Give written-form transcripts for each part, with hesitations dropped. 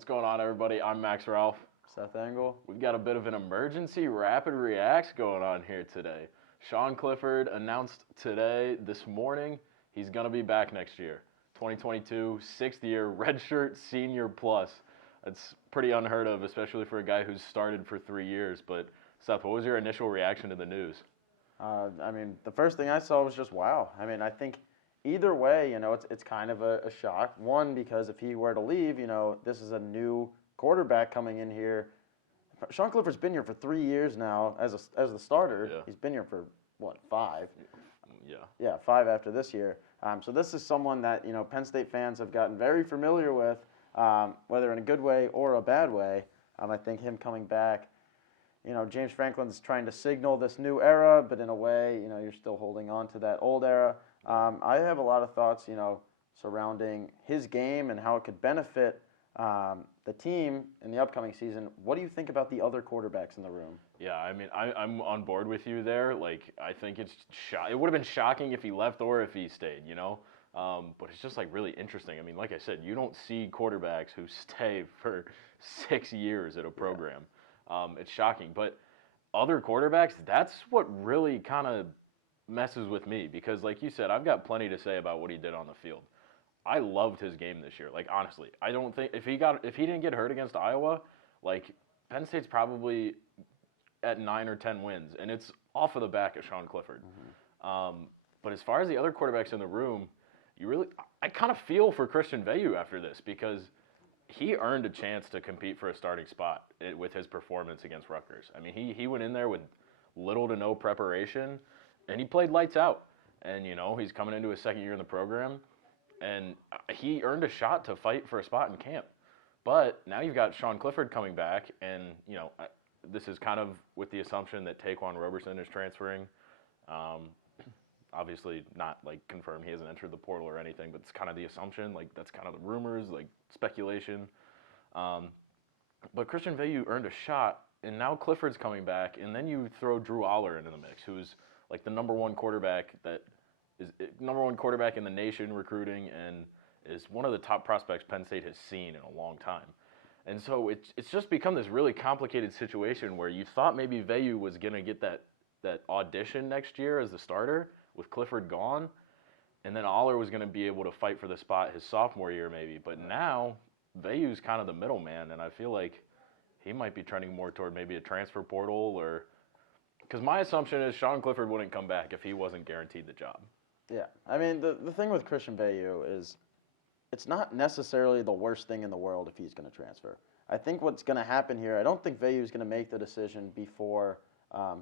What's going on, everybody? I'm Max Ralph. Seth Engle. We've got a bit of an emergency rapid reacts going on here today. Sean Clifford announced this morning, he's going to be back next year. 2022, sixth year, redshirt senior plus. That's pretty unheard of, especially for a guy who's started for 3 years. But Seth, what was your initial reaction to the news? The first thing I saw was just wow. I think either way, it's kind of a shock. One, because if he were to leave, this is a new quarterback coming in here. Sean Clifford's been here for 3 years now as the starter. Yeah. He's been here for, what, 5? Yeah. Yeah, 5 after this year. So this is someone that, Penn State fans have gotten very familiar with, whether in a good way or a bad way. I think him coming back, James Franklin's trying to signal this new era, but in a way, you're still holding on to that old era. I have a lot of thoughts, surrounding his game and how it could benefit the team in the upcoming season. What do you think about the other quarterbacks in the room? Yeah, I'm on board with you there. Like, I think it would have been shocking if he left or if he stayed, But it's just, really interesting. Like I said, you don't see quarterbacks who stay for 6 years at a program. It's shocking. But other quarterbacks, that's what really kind of messes with me because, like you said, I've got plenty to say about what he did on the field. I loved his game this year. Honestly, I don't think if he didn't get hurt against Iowa, Penn State's probably at 9 or 10 wins, and it's off of the back of Sean Clifford. Mm-hmm. But as far as the other quarterbacks in the room, I kind of feel for Christian Veilleux after this because he earned a chance to compete for a starting spot with his performance against Rutgers. He went in there with little to no preparation, and he played lights out. And, he's coming into his second year in the program, and he earned a shot to fight for a spot in camp. But now you've got Sean Clifford coming back, and, this is kind of with the assumption that Taquan Roberson is transferring. Obviously not, confirmed. He hasn't entered the portal or anything, but it's kind of the assumption. That's kind of the rumors, speculation. But Christian Veilleux earned a shot, and now Clifford's coming back, and then you throw Drew Aller into the mix, who's, the number one quarterback in the nation recruiting and is one of the top prospects Penn State has seen in a long time. And so it's just become this really complicated situation where you thought maybe Veilleux was going to get that audition next year as the starter with Clifford gone, and then Aller was going to be able to fight for the spot his sophomore year maybe. But now Veilleux's kind of the middleman, and I feel like he might be trending more toward maybe a transfer portal or – because my assumption is Sean Clifford wouldn't come back if he wasn't guaranteed the job. Yeah. The thing with Christian Veilleux is it's not necessarily the worst thing in the world if he's going to transfer. I think what's going to happen here, I don't think Veilleux is going to make the decision before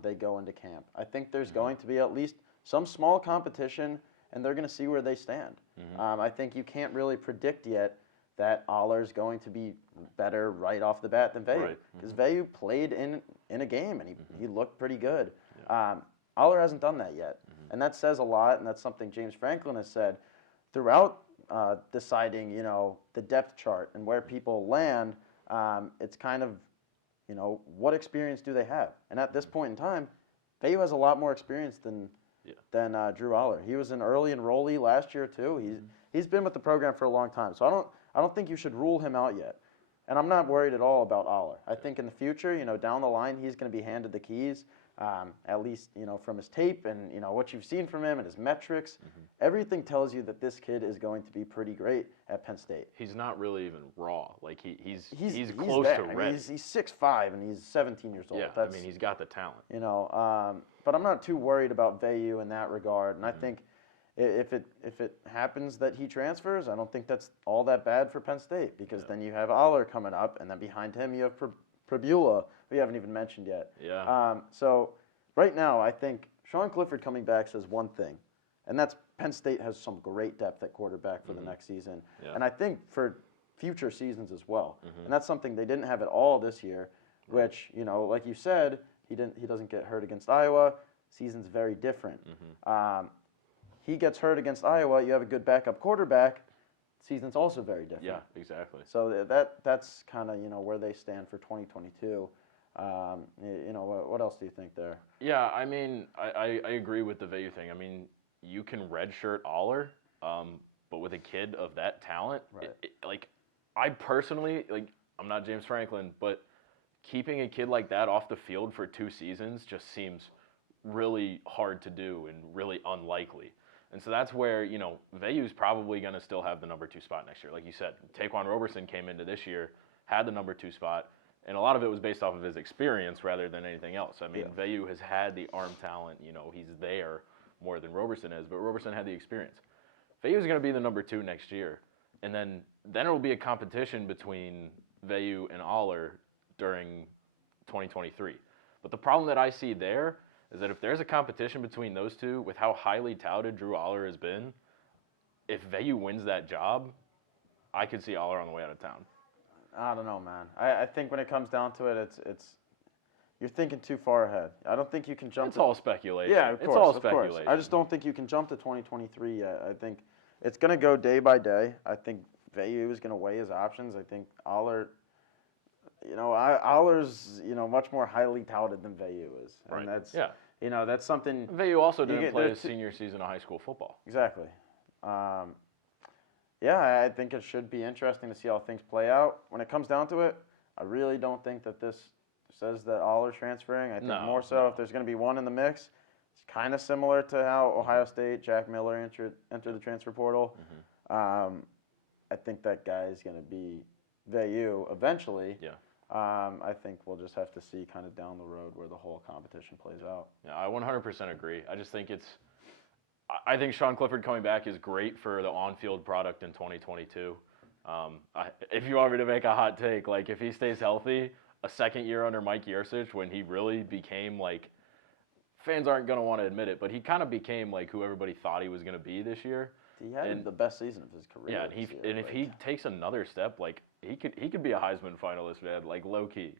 they go into camp. I think there's going to be at least some small competition, and they're going to see where they stand. Mm-hmm. I think you can't really predict yet that Aller's going to be better right off the bat than Veilleux. Because Veilleux played in a game, and he looked pretty good. Yeah. Aller hasn't done that yet. Mm-hmm. And that says a lot, and that's something James Franklin has said. Throughout deciding, the depth chart and where people land, it's kind of, what experience do they have? And at this point in time, Veilleux has a lot more experience than Drew Aller. He was an early enrollee last year too. He's been with the program for a long time, so I don't think you should rule him out yet. And I'm not worried at all about Aller. I think in the future, down the line, he's going to be handed the keys, at least, from his tape and, what you've seen from him and his metrics. Mm-hmm. Everything tells you that this kid is going to be pretty great at Penn State. He's not really even raw. He's close to ready. He's 6'5", and he's 17 years old. Yeah, he's got the talent. But I'm not too worried about Veilleux in that regard. And I think if it happens that he transfers, I don't think that's all that bad for Penn State because then you have Aller coming up, and then behind him you have Prabula, who you haven't even mentioned yet. Yeah. So right now, I think Sean Clifford coming back says one thing, and that's Penn State has some great depth at quarterback for the next season. Yeah. And I think for future seasons as well. Mm-hmm. And that's something they didn't have at all this year, which, like you said, he doesn't get hurt against Iowa. Season's very different. Mm-hmm. He gets hurt against Iowa, you have a good backup quarterback, season's also very different. Yeah, exactly. So that's kind of, where they stand for 2022. What else do you think there? Yeah, I agree with the Veilleux thing. You can redshirt Aller, but with a kid of that talent, right. I personally, I'm not James Franklin, but keeping a kid like that off the field for 2 seasons just seems really hard to do and really unlikely. And so that's where, Veilleux's probably going to still have the number 2 spot next year. Like you said, Taquan Roberson came into this year, had the number 2 spot, and a lot of it was based off of his experience rather than anything else. I mean, Veilleux has had the arm talent, he's there more than Roberson is, but Roberson had the experience. Veilleux's going to be the number 2 next year, and then it will be a competition between Veilleux and Aller during 2023. But the problem that I see there is that if there's a competition between those two, with how highly touted Drew Aller has been, if Veilleux wins that job, I could see Aller on the way out of town. I don't know, man. I think when it comes down to it, it's you're thinking too far ahead. I don't think you can jump. It's all speculation. Yeah, of course, it's all of speculation. Course. I just don't think you can jump to 2023 yet. I think it's going to go day by day. I think Veilleux is going to weigh his options. I think Aller, Aller's much more highly touted than Veilleux is, and that's that's something. Veilleux also didn't play his senior season of high school football. Exactly. Yeah, I think it should be interesting to see how things play out. When it comes down to it, I really don't think that this says that Aller's transferring. I think more so if there's going to be one in the mix, it's kind of similar to how Ohio State, Jack Miller entered the transfer portal. Mm-hmm. I think that guy is going to be Veilleux eventually. Yeah. I think we'll just have to see kind of down the road where the whole competition plays out. Yeah, I 100% agree. I just think I think Sean Clifford coming back is great for the on-field product in 2022. If you want me to make a hot take, like if he stays healthy, a second year under Mike Yurcich when he really became like, fans aren't going to want to admit it, but he kind of became like who everybody thought he was going to be this year. He had the best season of his career. Yeah, if he takes another step, like he could be a Heisman finalist, man. Like low key,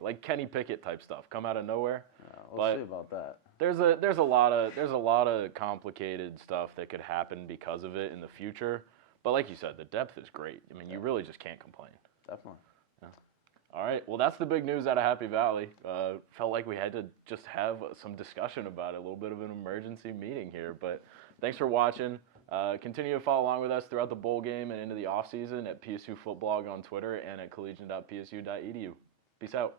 like Kenny Pickett type stuff, come out of nowhere. We'll see about that. There's a lot of complicated stuff that could happen because of it in the future. But like you said, the depth is great. I mean, you really just can't complain. Definitely. Yeah. All right. Well, that's the big news out of Happy Valley. Felt like we had to just have some discussion about it, a little bit of an emergency meeting here. But thanks for watching. Continue to follow along with us throughout the bowl game and into the offseason at PSU Footblog on Twitter and at collegian.psu.edu. Peace out.